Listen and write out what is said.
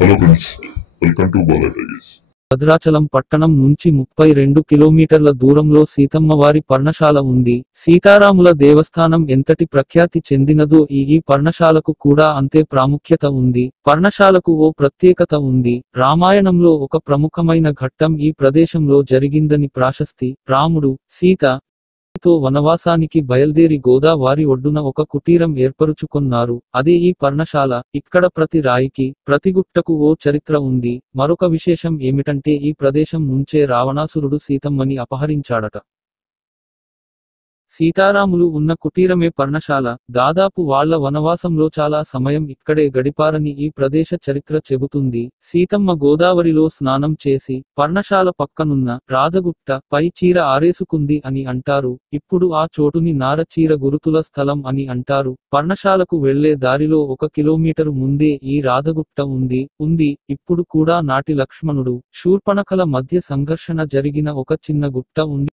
Hello friends, welcome to Balayya diaries. Bhadrachalam పట్టణం నుంచి 32 కిలోమీటర్ల దూరంలో సీతమ్మవారి పర్ణశాల ఉంది. సీతారాముల దేవస్థానం ఎంతటి ప్రఖ్యాతి చెందినదో ఈ పర్ణశాలకు కూడా అంతే ప్రాముఖ్యత ఉంది. పర్ణశాలకు ఓ ప్రత్యేకత ఉంది. రామాయణంలో ఒక ప్రముఖమైన ఘట్టం ఈ ప్రదేశంలో జరిగిందని ప్రాశస్తి. రాముడు, సీత తో వనవాసానికి బయల్దేరి గోదావరి ఒడ్డున ఒక కుటీరం ఏర్పరుచుకొన్నారు. అదే ఈ పర్ణశాల. ఇక్కడ ప్రతి రాయికి, ప్రతి గుట్టకు ఓ చరిత్ర ఉంది. మరొక విశేషం ఏమిటంటే ఈ ప్రదేశం నుంచే రావణాసురుడు సీతమ్మని అపహరించాడట. సీతారాములు ఉన్న కుటీరమే పర్ణశాల. దాదాపు వాళ్ల వనవాసంలో చాలా సమయం ఇక్కడే గడిపారని ఈ ప్రదేశ చరిత్ర చెబుతుంది. సీతమ్మ గోదావరిలో స్నానం చేసి పర్ణశాల పక్కనున్న రాధగుట్ట పై చీర ఆరేసుకుంది అని అంటారు. ఇప్పుడు ఆ చోటుని నారచీర గురుతుల స్థలం అని అంటారు. పర్ణశాలకు వెళ్లే దారిలో 1 కిలోమీటరు ముందే ఈ రాధగుట్ట ఉంది. ఇప్పుడు కూడా నాటి లక్ష్మణుడు, శూర్పణఖల మధ్య సంఘర్షణ జరిగిన ఒక చిన్న గుట్ట ఉంది.